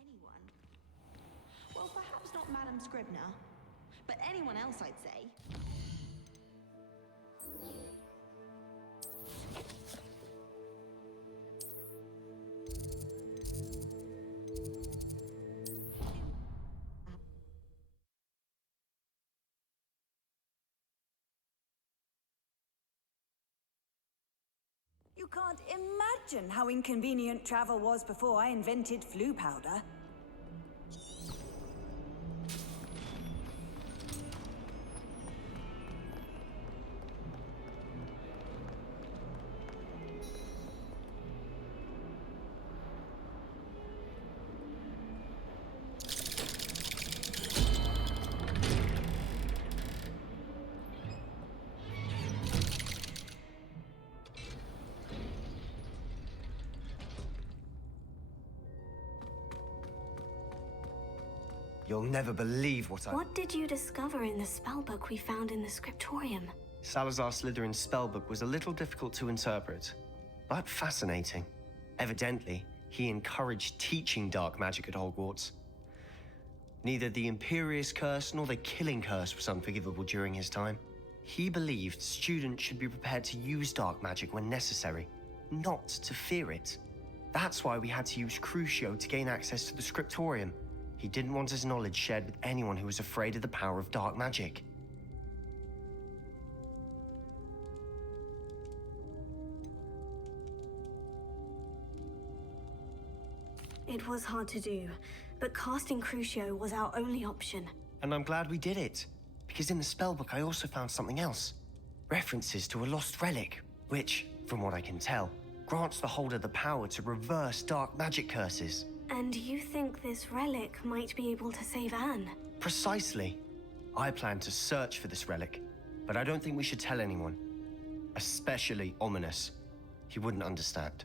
Anyone? Well, perhaps not Madame Scribner, but anyone else, I'd say. You can't imagine how inconvenient travel was before I invented flu powder. You'll never believe what I... What did you discover in the spellbook we found in the scriptorium? Salazar Slytherin's spellbook was a little difficult to interpret, but fascinating. Evidently, he encouraged teaching dark magic at Hogwarts. Neither the Imperious Curse nor the Killing Curse was unforgivable during his time. He believed students should be prepared to use dark magic when necessary, not to fear it. That's why we had to use Crucio to gain access to the scriptorium. He didn't want his knowledge shared with anyone who was afraid of the power of dark magic. It was hard to do, but casting Crucio was our only option. And I'm glad we did it, because in the spellbook I also found something else. References to a lost relic, which, from what I can tell, grants the holder the power to reverse dark magic curses. And you think this relic might be able to save Anne? Precisely. I plan to search for this relic, but I don't think we should tell anyone. Especially Ominous. He wouldn't understand.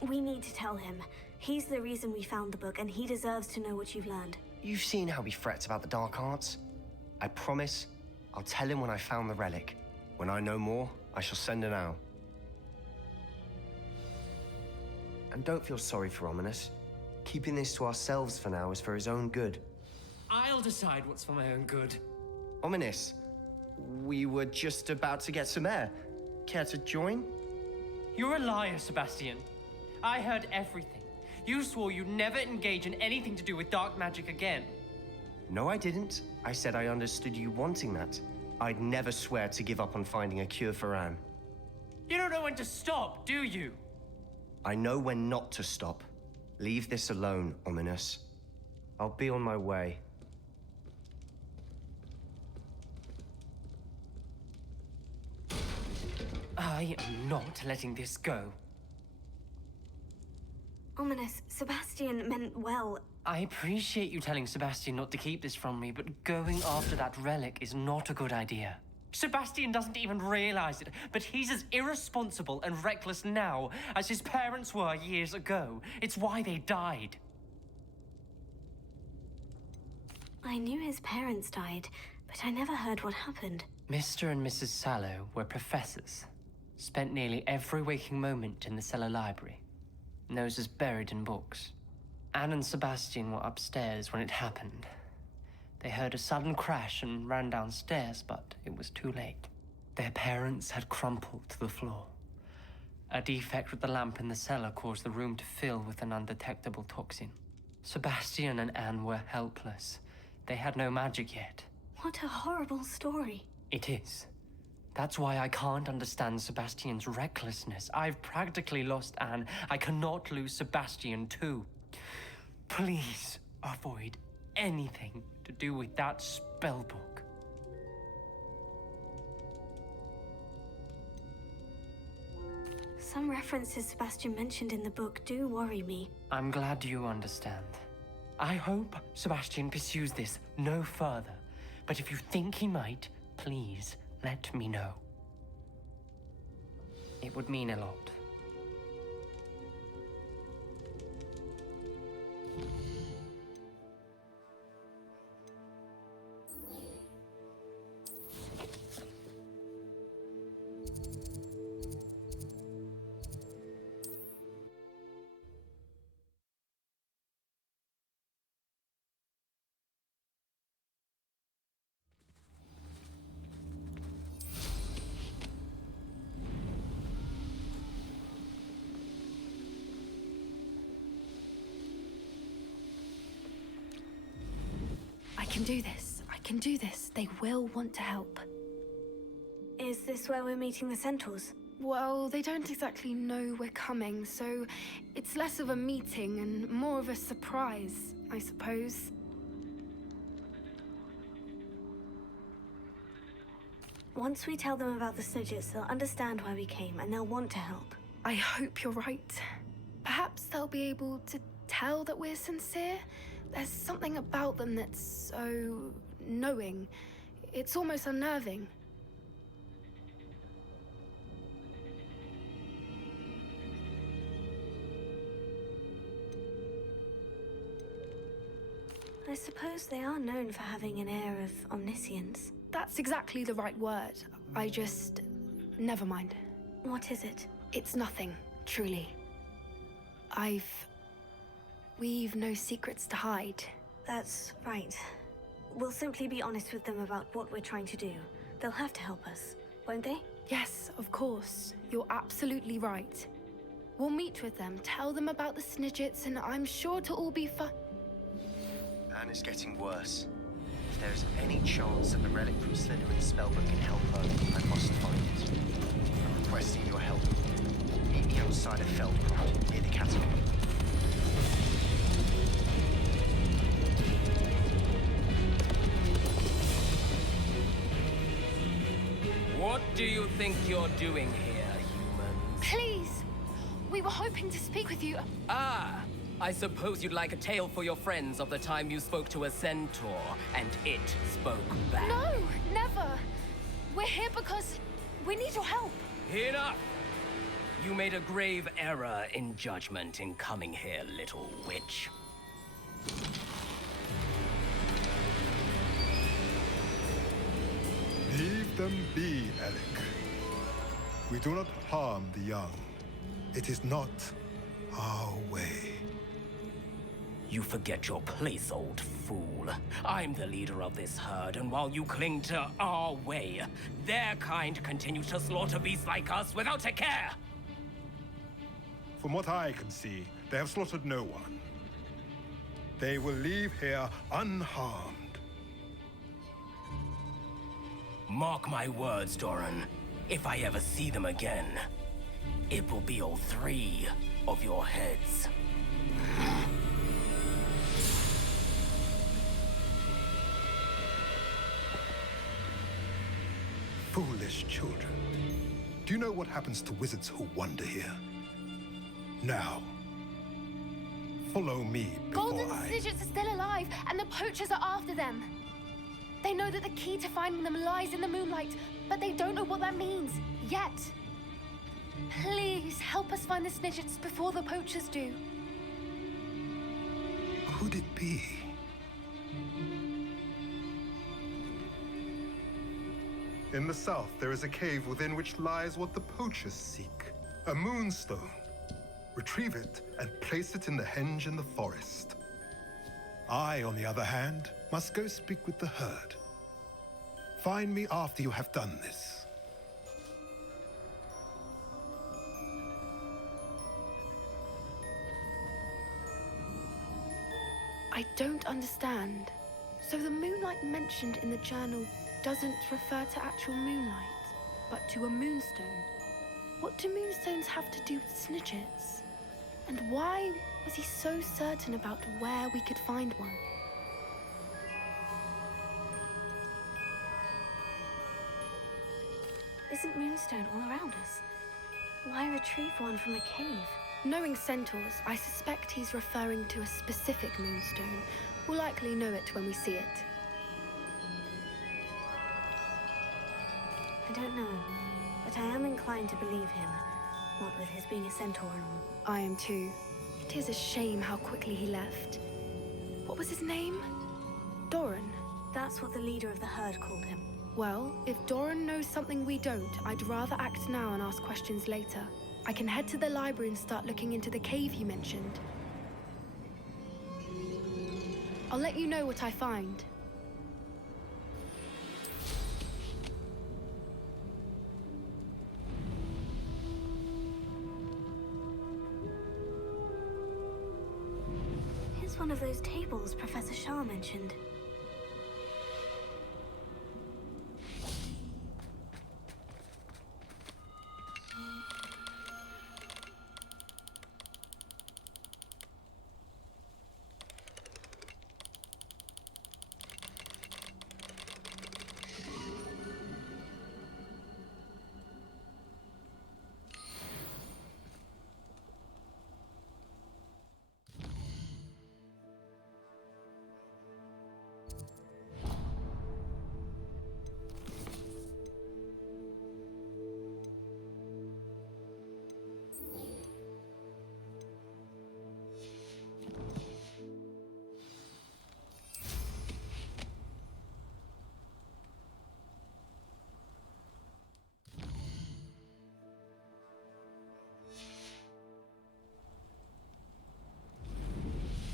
We need to tell him. He's the reason we found the book, and he deserves to know what you've learned. You've seen how he frets about the dark arts. I promise I'll tell him when I found the relic. When I know more, I shall send an owl. And don't feel sorry for Ominous. Keeping this to ourselves for now is for his own good. I'll decide what's for my own good. Ominous, we were just about to get some air. Care to join? You're a liar, Sebastian. I heard everything. You swore you'd never engage in anything to do with dark magic again. No, I didn't. I said I understood you wanting that. I'd never swear to give up on finding a cure for Anne. You don't know when to stop, do you? I know when not to stop. Leave this alone, Ominous. I'll be on my way. I am not letting this go. Ominous, Sebastian meant well. I appreciate you telling Sebastian not to keep this from me, but going after that relic is not a good idea. Sebastian doesn't even realize it, but he's as irresponsible and reckless now as his parents were years ago. It's why they died. I knew his parents died, but I never heard what happened. Mr. and Mrs. Sallow were professors. Spent nearly every waking moment in the cellar library. Noses buried in books. Anne and Sebastian were upstairs when it happened. They heard a sudden crash and ran downstairs, but it was too late. Their parents had crumpled to the floor. A defect with the lamp in the cellar caused the room to fill with an undetectable toxin. Sebastian and Anne were helpless. They had no magic yet. What a horrible story. It is. That's why I can't understand Sebastian's recklessness. I've practically lost Anne. I cannot lose Sebastian too. Please avoid anything to do with that spellbook. Some references Sebastian mentioned in the book do worry me. I'm glad you understand. I hope Sebastian pursues this no further, but if you think he might, please let me know. It would mean a lot. I can do this. I can do this. They will want to help. Is this where we're meeting the centaurs? Well, they don't exactly know we're coming, so it's less of a meeting and more of a surprise, I suppose. Once we tell them about the Snidgets, they'll understand why we came and they'll want to help. I hope you're right. Perhaps they'll be able to tell that we're sincere. There's something about them that's so knowing. It's almost unnerving. I suppose they are known for having an air of omniscience. That's exactly the right word. I just... never mind. What is it? It's nothing, truly. We've no secrets to hide. That's right. We'll simply be honest with them about what we're trying to do. They'll have to help us, won't they? Yes, of course. You're absolutely right. We'll meet with them, tell them about the Snidgets, and I'm sure it'll all be fun. Anne is getting worse. If there is any chance that the relic from Slytherin's spellbook can help her, I must find it. I'm requesting your help. Meet me outside of Feldcroft, near the catacomb. What do you think you're doing here, humans? Please! We were hoping to speak with you. Ah! I suppose you'd like a tale for your friends of the time you spoke to a centaur, and it spoke back. No, never! We're here because we need your help. Enough! You made a grave error in judgment in coming here, little witch. Leave them be, Alec. We do not harm the young. It is not our way. You forget your place, old fool. I'm the leader of this herd, and while you cling to our way, their kind continue to slaughter beasts like us without a care! From what I can see, they have slaughtered no one. They will leave here unharmed. Mark my words, Doran. If I ever see them again, it will be all three of your heads. Foolish children. Do you know what happens to wizards who wander here? Now, follow me before Golden Snidgets are still alive, and the poachers are after them. They know that the key to finding them lies in the moonlight, but they don't know what that means, yet. Please, help us find the Snidgets before the poachers do. Could it be? In the south, there is a cave within which lies what the poachers seek. A moonstone. Retrieve it and place it in the henge in the forest. I, on the other hand, must go speak with the herd. Find me after you have done this. I don't understand. So the moonlight mentioned in the journal doesn't refer to actual moonlight, but to a moonstone. What do moonstones have to do with Snidgets? And why was he so certain about where we could find one? Isn't Moonstone all around us? Why retrieve one from a cave? Knowing centaurs, I suspect he's referring to a specific moonstone. We'll likely know it when we see it. I don't know, but I am inclined to believe him. What with his being a centaur and all. I am too. It is a shame how quickly he left. What was his name? Doran. That's what the leader of the herd called him. Well, if Doran knows something we don't, I'd rather act now and ask questions later. I can head to the library and start looking into the cave you mentioned. I'll let you know what I find. Here's one of those tables Professor Shah mentioned.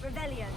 Rebellion.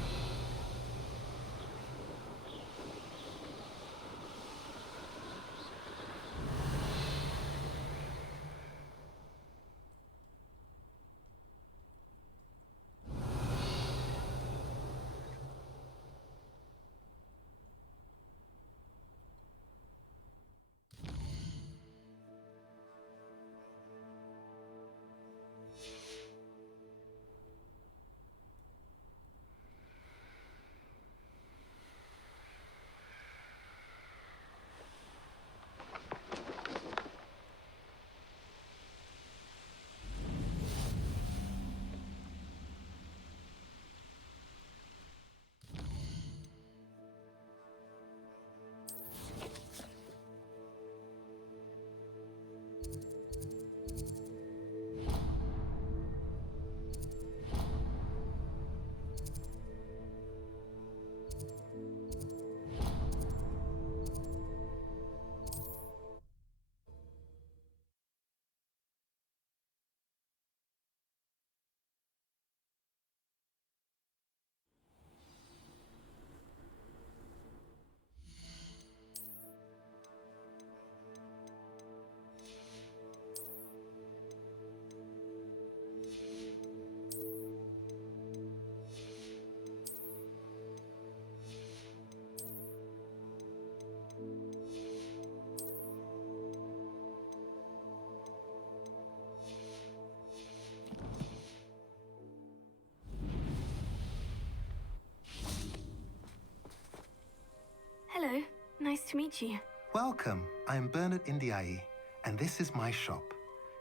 Hello, nice to meet you. Welcome. I'm Bernard Indiai, and this is my shop.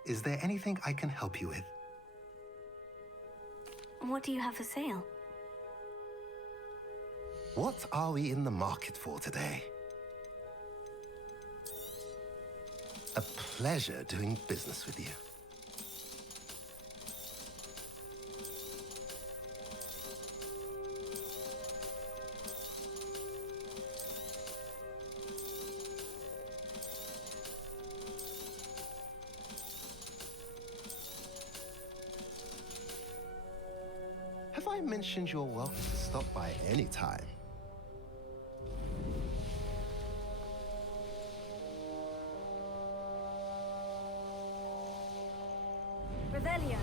Is there anything I can help you with? What do you have for sale? What are we in the market for today? A pleasure doing business with you. Have I mentioned you're welcome to stop by any time? Revelio.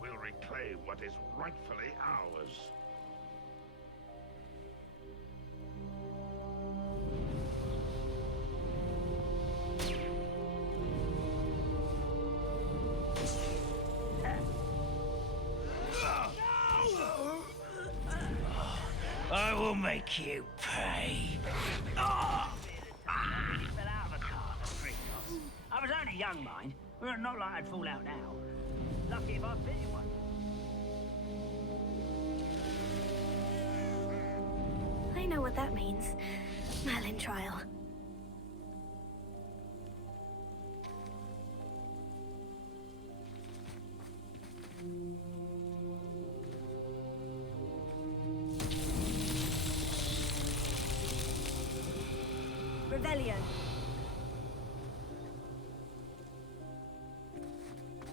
We'll reclaim what is rightfully ours. I will make you pay. I was only young, mind, Well, not like I'd fall out now. Lucky if I fit in one. I know what that means. Merlin trial. Revelio.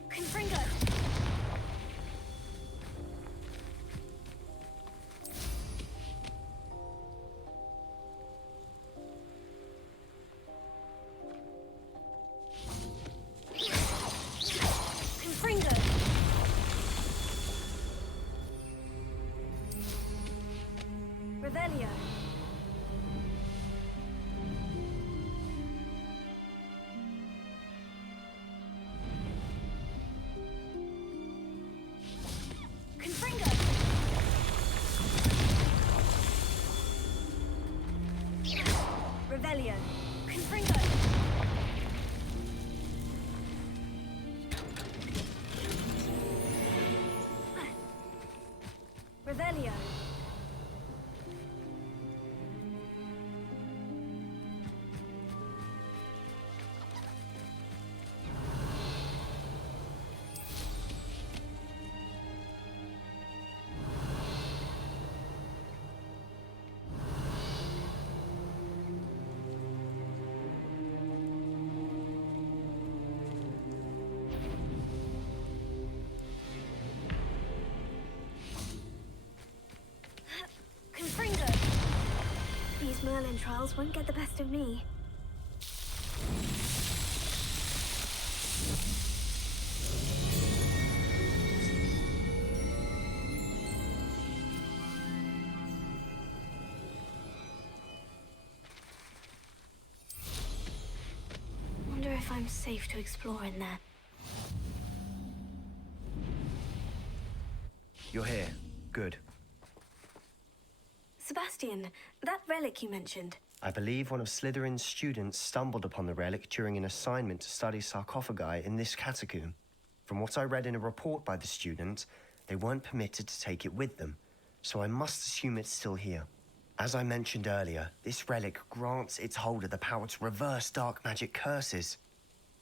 Confringo! Confringo! Revelio. Confringo! Revelio. Confringo! Revelio. Confringo! These Merlin trials won't get the best of me. Wonder if I'm safe to explore in there. You're here. Good. Sebastian, that relic you mentioned. I believe one of Slytherin's students stumbled upon the relic during an assignment to study sarcophagi in this catacomb. From what I read in a report by the student, they weren't permitted to take it with them, so I must assume it's still here. As I mentioned earlier, this relic grants its holder the power to reverse dark magic curses.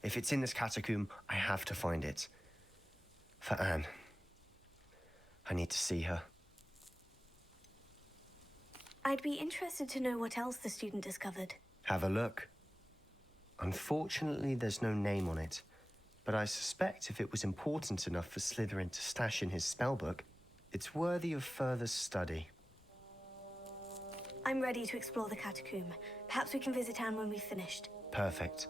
If it's in this catacomb, I have to find it. For Anne. I need to see her. I'd be interested to know what else the student discovered. Have a look. Unfortunately, there's no name on it, but I suspect if it was important enough for Slytherin to stash in his spellbook, it's worthy of further study. I'm ready to explore the catacomb. Perhaps we can visit Anne when we've finished. Perfect.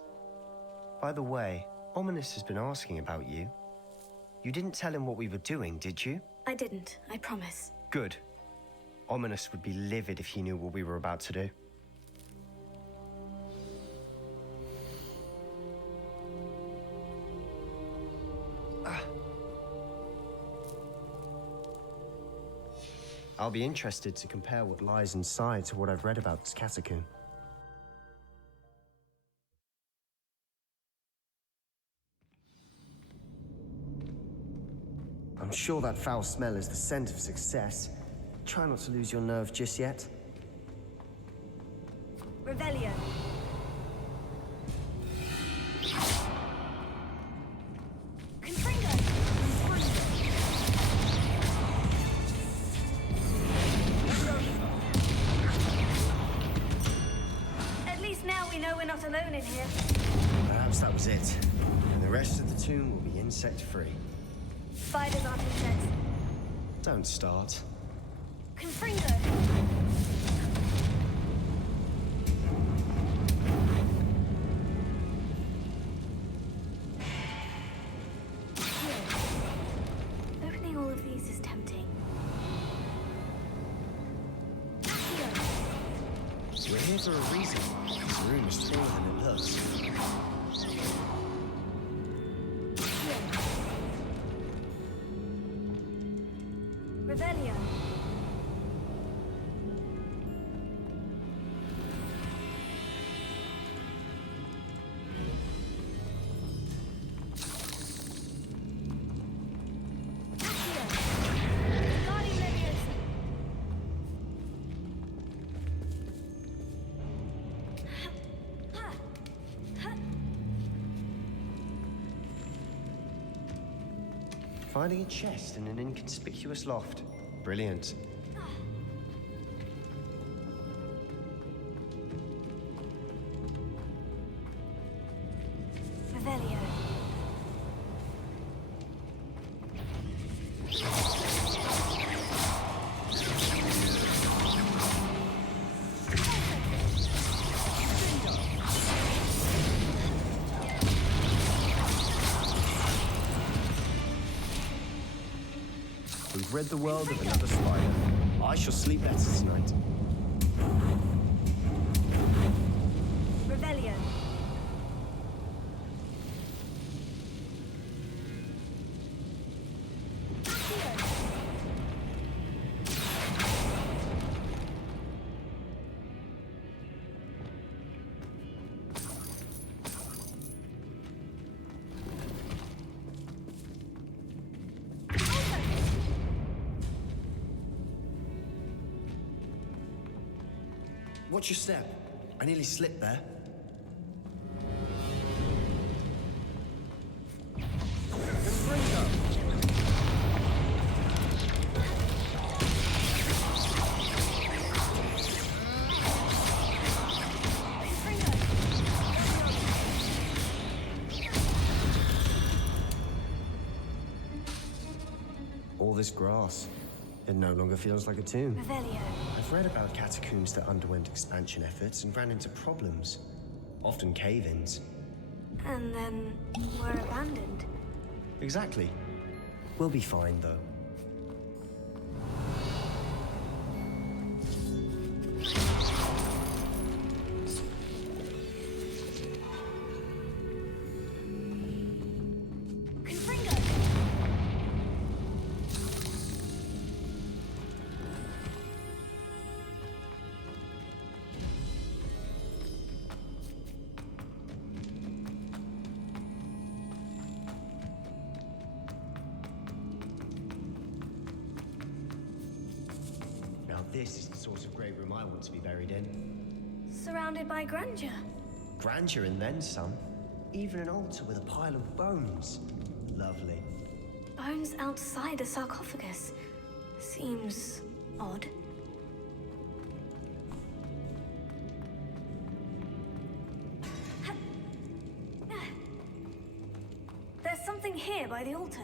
By the way, Ominous has been asking about you. You didn't tell him what we were doing, did you? I didn't, I promise. Good. Ominous would be livid if he knew what we were about to do. I'll be interested to compare what lies inside to what I've read about this catacomb. I'm sure that foul smell is the scent of success. Try not to lose your nerve just yet. Revelio. Confringo! At least now we know we're not alone in here. Perhaps that was it. And the rest of the tomb will be insect-free. Spiders aren't insects. Don't start. Confringo! Opening all of these is tempting. We're here for a reason. The room is smaller than it looks. Revelio. Finding a chest in an inconspicuous loft. Brilliant. Revelio. We've rid the world of another spider. I shall sleep better tonight. Revelio. Watch your step. I nearly slipped there. All this grass. It no longer feels like a tomb. Revelio. I've read about catacombs that underwent expansion efforts and ran into problems. Often cave-ins. And then were abandoned. Exactly. We'll be fine, though. This is the sort of great room I want to be buried in. Surrounded by grandeur. Grandeur and then some. Even an altar with a pile of bones. Lovely. Bones outside a sarcophagus. Seems odd. There's something here by the altar.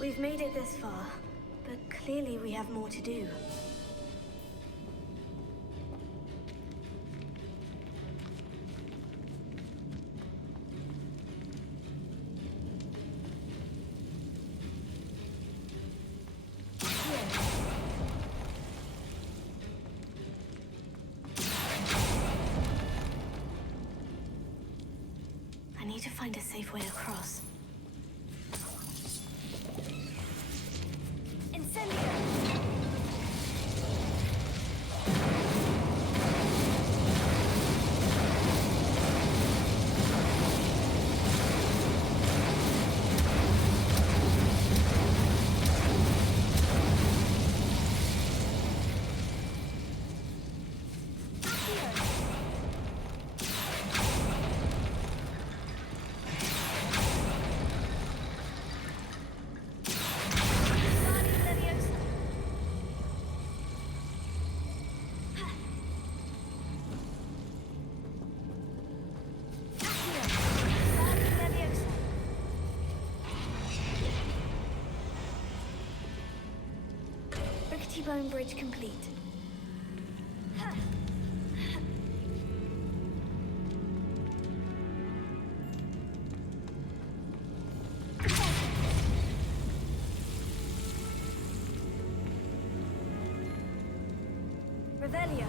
We've made it this far, but clearly we have more to do. I need to find a safe way across. Bone bridge complete. Revelio.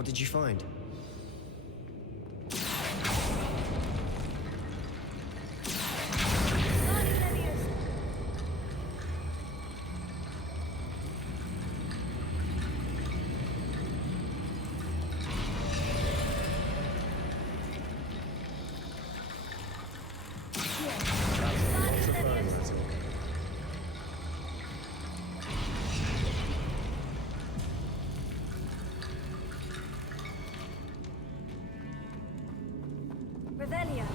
What did you find? Revelio.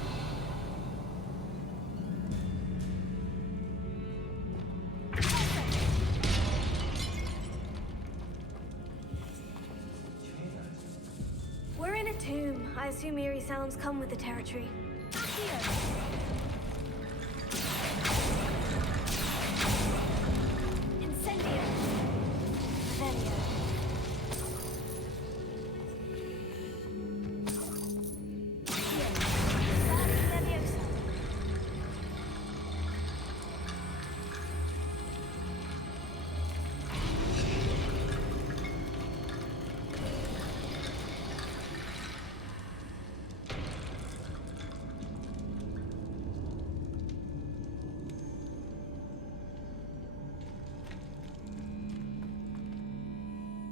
We're in a tomb. I assume eerie sounds come with the territory. Incendio. Revelio.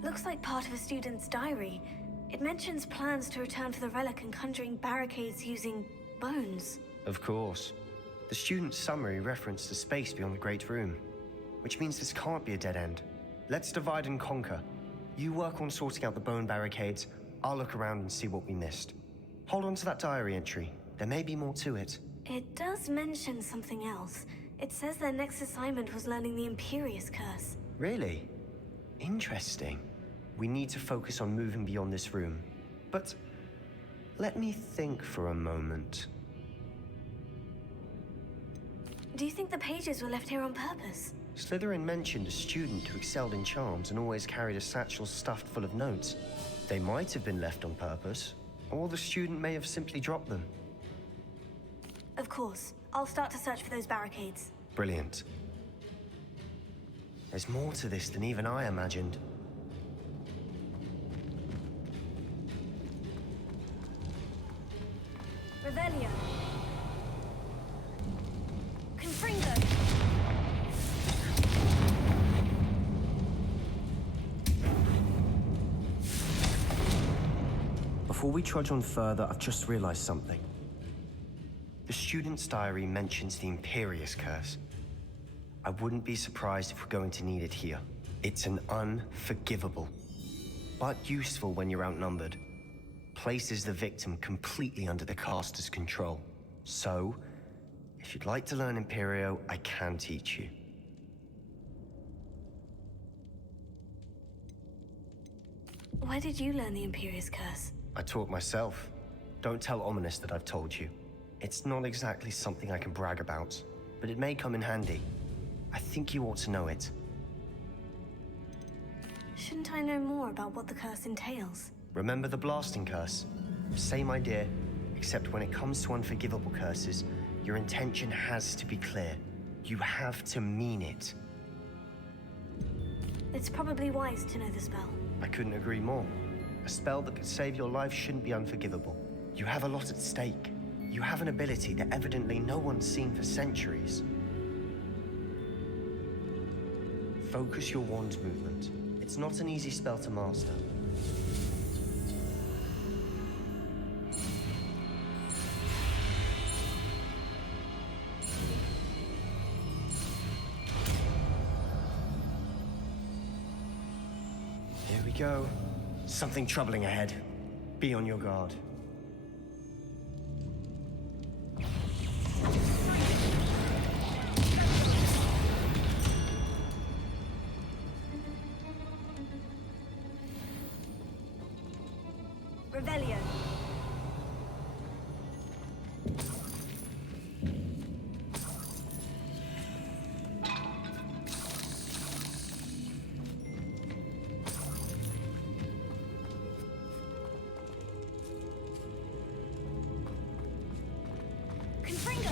Looks like part of a student's diary. It mentions plans to return for the relic and conjuring barricades using bones. Of course. The student's summary referenced a space beyond the Great Room, which means this can't be a dead end. Let's divide and conquer. You work on sorting out the bone barricades, I'll look around and see what we missed. Hold on to that diary entry. There may be more to it. It does mention something else. It says their next assignment was learning the Imperious Curse. Really? Interesting. We need to focus on moving beyond this room. But let me think for a moment. Do you think the pages were left here on purpose? Slytherin mentioned a student who excelled in charms and always carried a satchel stuffed full of notes. They might have been left on purpose, or the student may have simply dropped them. Of course. I'll start to search for those barricades. Brilliant. There's more to this than even I imagined. Revelio. Confringo. Before we trudge on further, I've just realized something. The student's diary mentions the Imperious Curse. I wouldn't be surprised if we're going to need it here. It's an unforgivable, but useful when you're outnumbered. Places the victim completely under the caster's control. So, if you'd like to learn Imperio, I can teach you. Where did you learn the Imperious Curse? I taught myself. Don't tell Ominous that I've told you. It's not exactly something I can brag about, but it may come in handy. I think you ought to know it. Shouldn't I know more about what the curse entails? Remember the blasting curse? Same idea, except when it comes to unforgivable curses, your intention has to be clear. You have to mean it. It's probably wise to know the spell. I couldn't agree more. A spell that could save your life shouldn't be unforgivable. You have a lot at stake. You have an ability that evidently no one's seen for centuries. Focus your wand movement. It's not an easy spell to master. Here we go. Something troubling ahead. Be on your guard. Revelio. Confringo.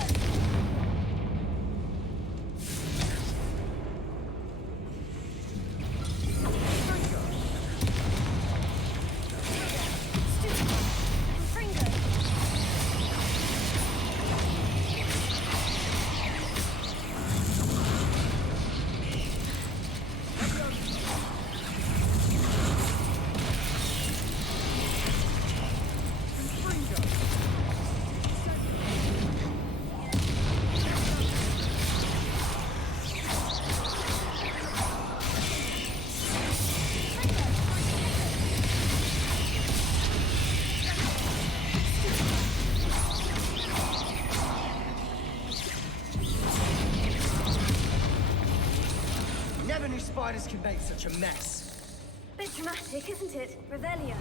never knew spiders could make such a mess. Bit dramatic, isn't it? Revelio.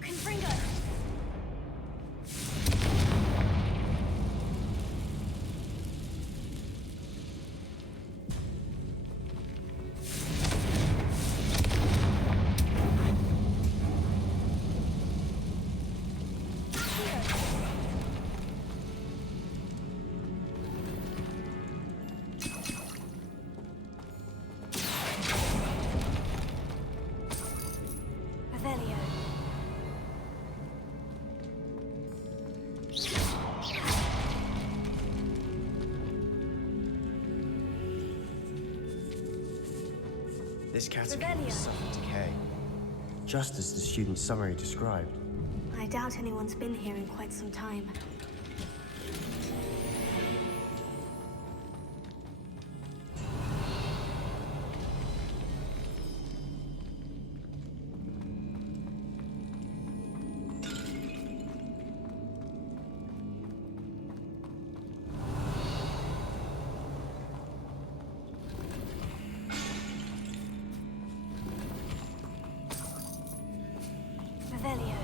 Confringo. This category suffered decay, just as the student's summary described. I doubt anyone's been here in quite some time. Revelio.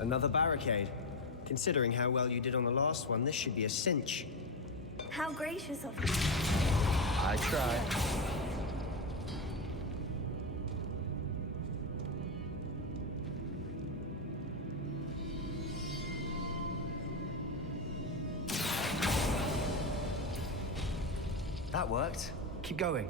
Another barricade. Considering how well you did on the last one, this should be a cinch. How gracious of you. I tried. That worked. Keep going.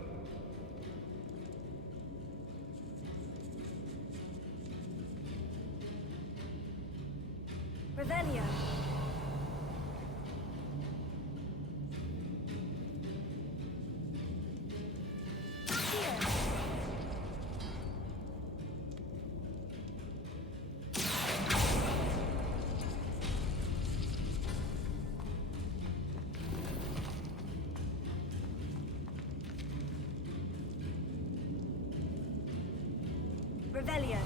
Revelio. Revelio.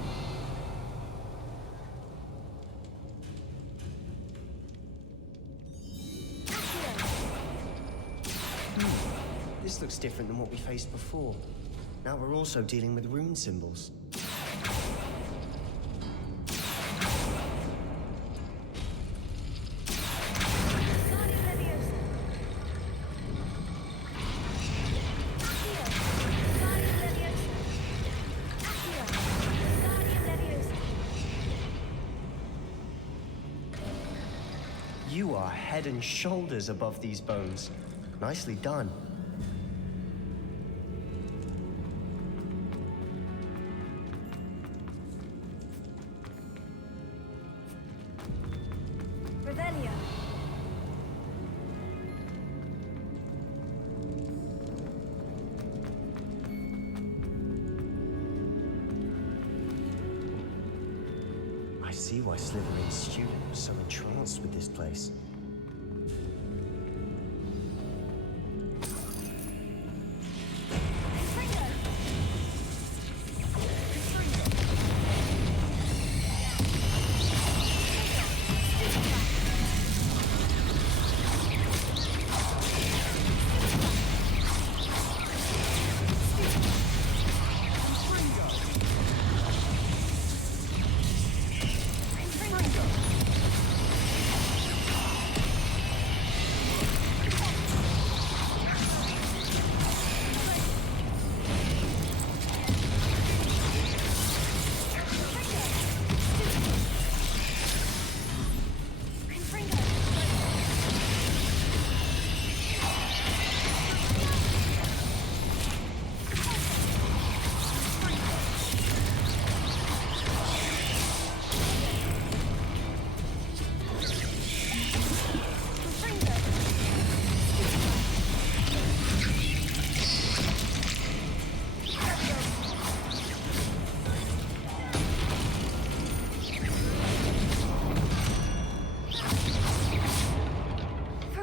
This looks different than what we faced before. Now we're also dealing with rune symbols. You are head and shoulders above these bones. Nicely done. Revelio. I see why Slytherin's student was so entranced with this place.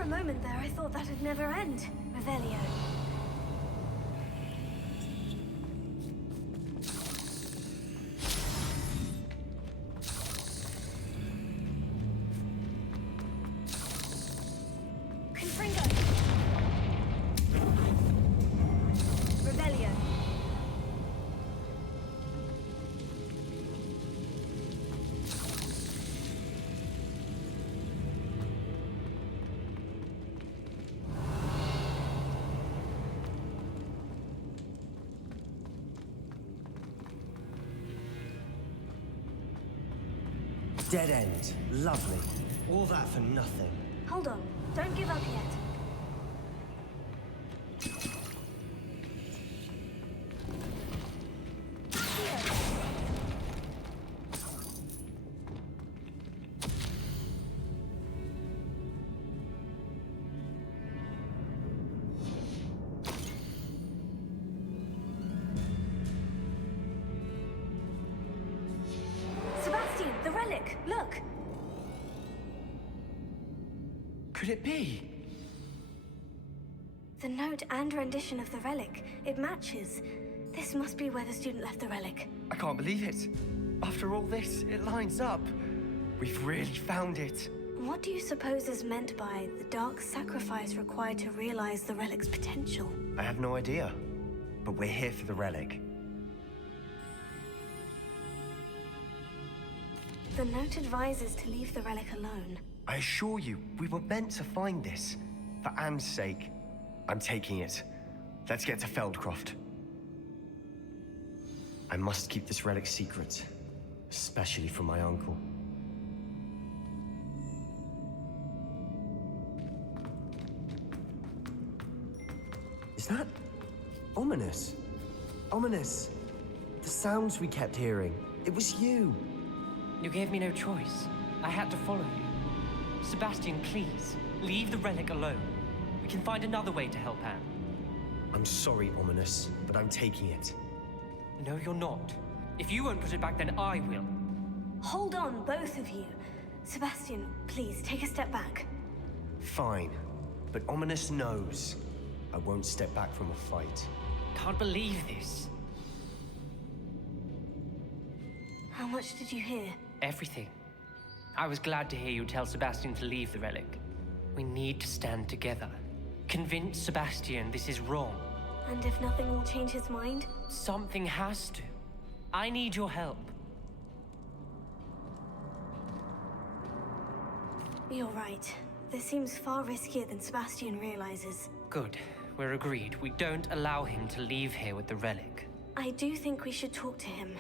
a moment there, I thought that'd never end. Revelio. Confringo. Revelio. Dead end. Lovely. All that for nothing. Hold on. Don't give up yet. Sebastian, the relic! Look! Could it be? The note and rendition of the relic. It matches. This must be where the student left the relic. I can't believe it. After all this, it lines up. We've really found it. What do you suppose is meant by the dark sacrifice required to realize the relic's potential? I have no idea. But we're here for the relic. The note advises to leave the relic alone. I assure you, we were meant to find this. For Anne's sake. I'm taking it. Let's get to Feldcroft. I must keep this relic secret. Especially from my uncle. Is that... ominous? Ominous. The sounds we kept hearing. It was you. You gave me no choice. I had to follow you. Sebastian, please, leave the relic alone. We can find another way to help Anne. I'm sorry, Ominous, but I'm taking it. No, you're not. If you won't put it back, then I will. Hold on, both of you. Sebastian, please, take a step back. Fine. But Ominous knows. I won't step back from a fight. Can't believe this. How much did you hear? Everything. I was glad to hear you tell Sebastian to leave the relic. We need to stand together. Convince Sebastian this is wrong. And if nothing will change his mind? Something has to. I need your help. You're right. This seems far riskier than Sebastian realizes. Good. We're agreed. We don't allow him to leave here with the relic. I do think we should talk to him,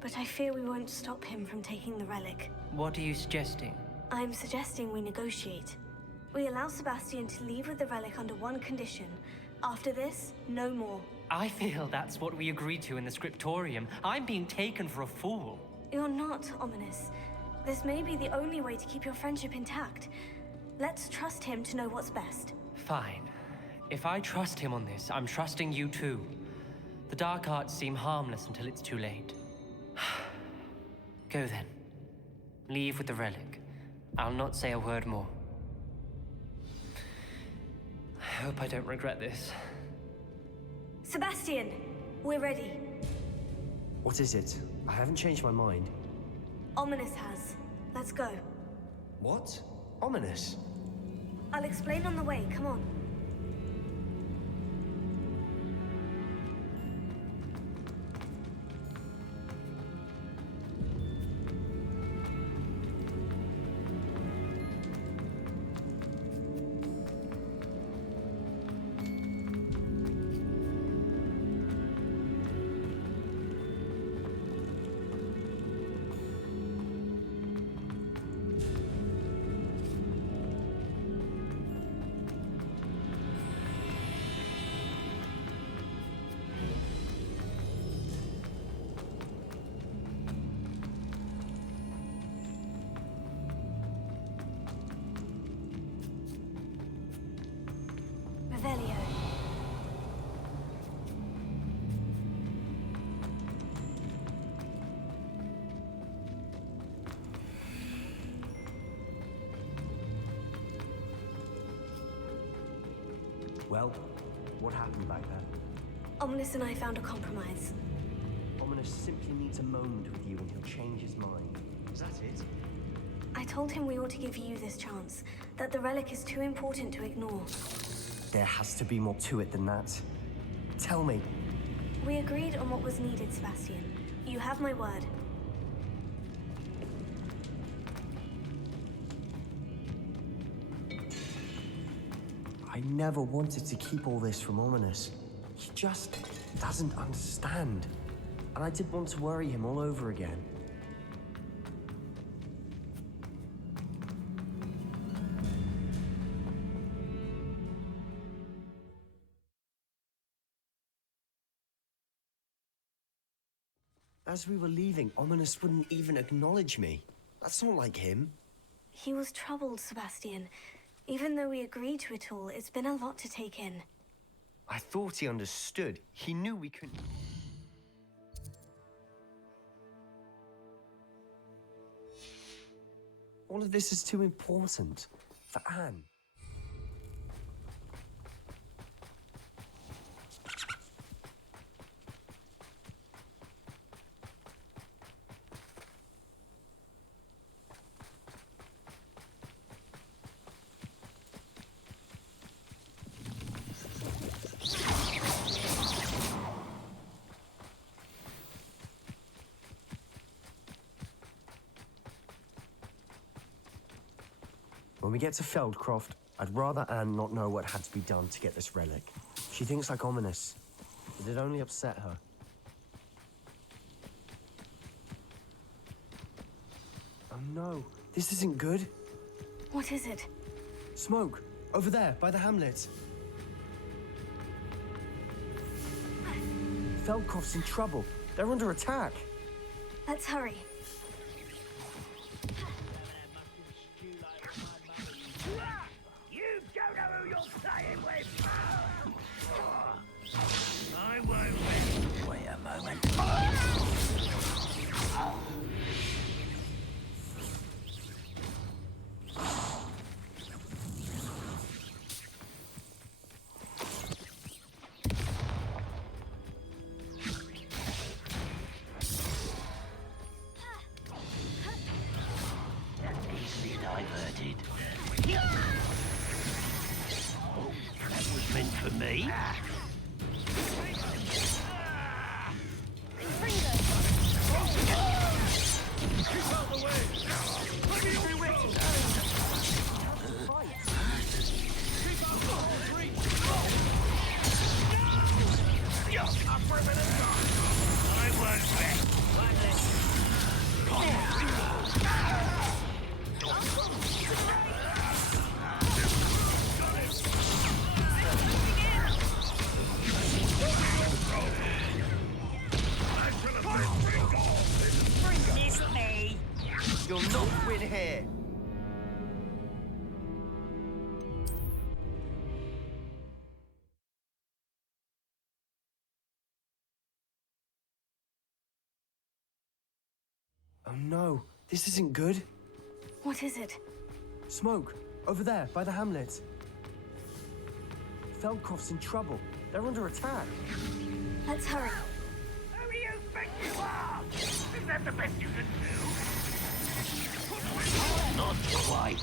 but I fear we won't stop him from taking the relic. What are you suggesting? I'm suggesting we negotiate. We allow Sebastian to leave with the relic under one condition. After this, no more. I feel that's what we agreed to in the scriptorium. I'm being taken for a fool. You're not, Ominous. This may be the only way to keep your friendship intact. Let's trust him to know what's best. Fine. If I trust him on this, I'm trusting you too. The dark arts seem harmless until it's too late. Go then. Leave with the relic. I'll not say a word more. I hope I don't regret this. Sebastian, we're ready. What is it? I haven't changed my mind. Ominous has. Let's go. What? Ominous? I'll explain on the way, come on. Well, what happened back there? Ominous and I found a compromise. Ominous simply needs a moment with you and he'll change his mind. Is that it? I told him we ought to give you this chance, that the relic is too important to ignore. There has to be more to it than that. Tell me. We agreed on what was needed, Sebastian. You have my word. I never wanted to keep all this from Ominous. He just doesn't understand. And I didn't want to worry him all over again. As we were leaving, Ominous wouldn't even acknowledge me. That's not like him. He was troubled, Sebastian. Even though we agreed to it all, it's been a lot to take in. I thought he understood. He knew we couldn't... All of this is too important for Anne. When we get to Feldcroft, I'd rather Anne not know what had to be done to get this relic. She thinks like Ominous, but it only upset her. Oh no, this isn't good. What is it? Smoke, over there, by the hamlet. Feldcroft's in trouble. They're under attack. Let's hurry. You don't know who you're playing with! I won't wait a moment. Easily diverted. Oh, that was meant for me. I won't rest. You'll not win here. Oh no, this isn't good. What is it? Smoke, over there, by the hamlet. Feldcroft's in trouble. They're under attack. Let's hurry. Who do you think you are? Is that the best you can do? Not quite.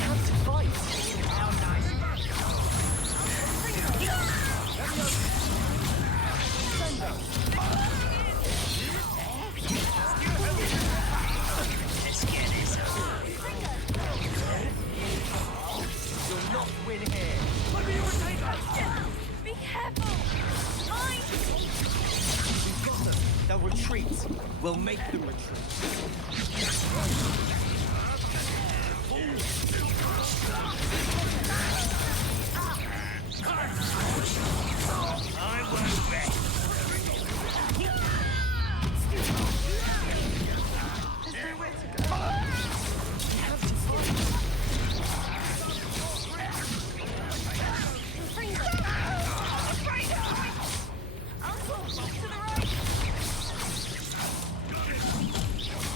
Have to fight. How nice. Let's get this. You'll not win here. What do you take? Be careful! Mine! We've got them. They'll retreat. We'll make them retreat. I won't rest. There's nowhere to go. We have to fight. Uncle, to the right.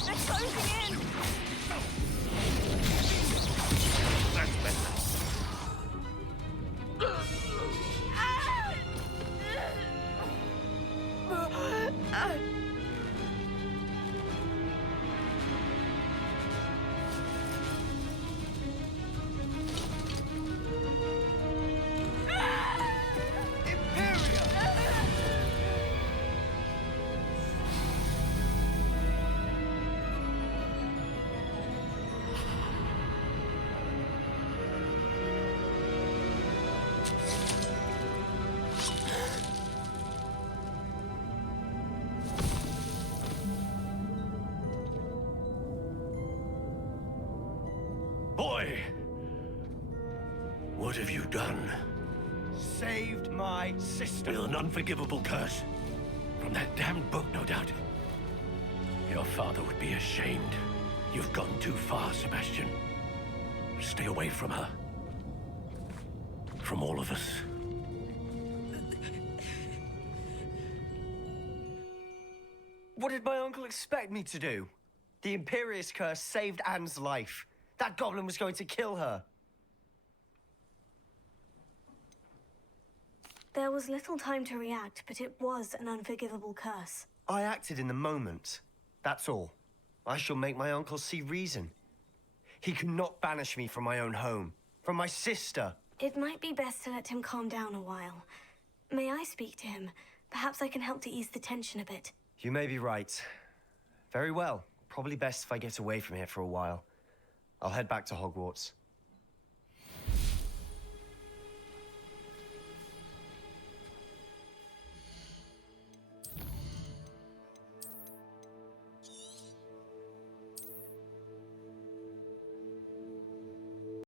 They're closing in. Why? What have you done? Saved my sister. With an unforgivable curse. From that damned book, no doubt. Your father would be ashamed. You've gone too far, Sebastian. Stay away from her. From all of us. What did my uncle expect me to do? The Imperious Curse saved Anne's life. That goblin was going to kill her. There was little time to react, but it was an unforgivable curse. I acted in the moment. That's all. I shall make my uncle see reason. He cannot banish me from my own home, from my sister. It might be best to let him calm down a while. May I speak to him? Perhaps I can help to ease the tension a bit. You may be right. Very well. Probably best if I get away from here for a while. I'll head back to Hogwarts.